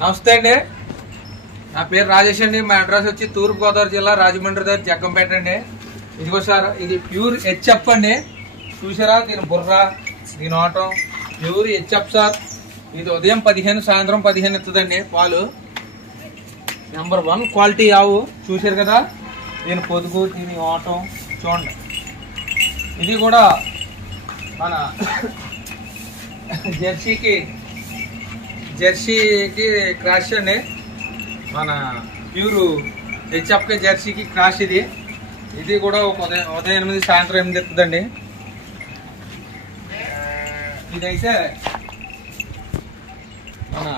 నమస్తే అండి, నా పేరు రాజేష్ అండి. మా అడ్రస్ వచ్చి తూర్పు గోదావరి జిల్లా రాజమండ్రి దగ్గర జగ్గంపేట అండి. ఇదిగో సార్, ఇది ప్యూర్ హెచ్ఎఫ్ అండి. చూసారా దీని బుర్ర, దీని ఆటం ప్యూర్ హెచ్ఎఫ్ సార్. ఇది ఉదయం 15 సాయంత్రం 15 ఇస్తుందండి పాలు. నెంబర్ 1 క్వాలిటీ ఆవు. చూసారు కదా దీని పొదుగు, దీని ఆటం చూడండి. ఇది కూడా మన జెర్సీకి క్రాష్ అండి. మన ప్యూర్ హెచ్ఎఫ్కి జెర్సీకి క్రాష్ ఇది కూడా ఉదయం 8 సాయంత్రం 8 ఇస్తుందండి. ఇదైతే మన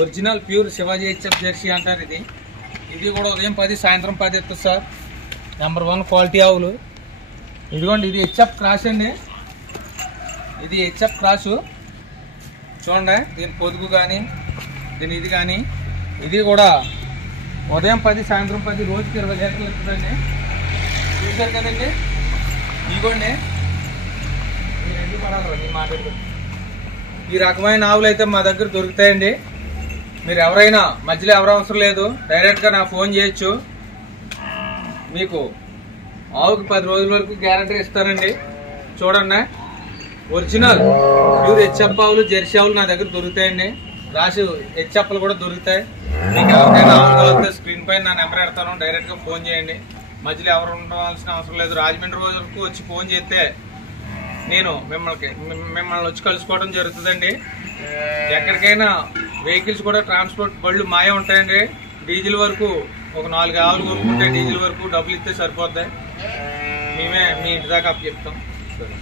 original pure Shivaji HF Jersey అంటారు. ఇది కూడా ఉదయం 10 సాయంత్రం 10 ఇస్తుంది సార్. నెంబర్ 1 క్వాలిటీ ఆవులు. ఇదిగోండి, ఇది హెచ్ఎఫ్ క్రాష్ అండి. ఇది హెచ్ఎఫ్ క్రాష్ చూడండి. దీని పొదుగు కానీ దీని ఇది కానీ ఇది కూడా ఉదయం 10 సాయంత్రం 10 రోజుకి 20 లీటర్లు ఇస్తుందండి. చూసారు కదండి. ఇదిగోండి, ఈ రకమైన ఆవులు అయితే మా దగ్గర దొరుకుతాయండి. మీరు ఎవరైనా మధ్యలో ఎవరు అవసరం లేదు, డైరెక్ట్గా నాకు ఫోన్ చేయొచ్చు. మీకు ఆవుకి 10 రోజుల వరకు గ్యారంటీ ఇస్తానండి. చూడండి, ఒరిజినల్ ప్యూర్ హెచ్ఎఫ్ ఆవులు జెర్సీ ఆవులు నా దగ్గర దొరుకుతాయండి. రాసి హెచ్ఎఫ్లు కూడా దొరుకుతాయి. మీకు ఎవరికైనా ఆవులు కలిగితే స్క్రీన్ పైన నా నెంబర్ పెడతాను, డైరెక్ట్గా ఫోన్ చేయండి. మధ్యలో ఎవరు ఉండవలసిన అవసరం లేదు. రాజమండ్రి వరకు వచ్చి ఫోన్ చేస్తే నేను మిమ్మల్ని వచ్చి కలుసుకోవడం జరుగుతుందండి. ఎక్కడికైనా వెహికల్స్ కూడా ట్రాన్స్పోర్ట్ బళ్ళు మాయ ఉంటాయండి. డీజిల్ వరకు ఒక 4 ఆవులు కొనుక్కుంటే డీజిల్ వరకు డబ్బులు ఇస్తే సరిపోతాయి. మేమే మీ ఇంటి దాకా అప్పు చెప్తాం. సరే.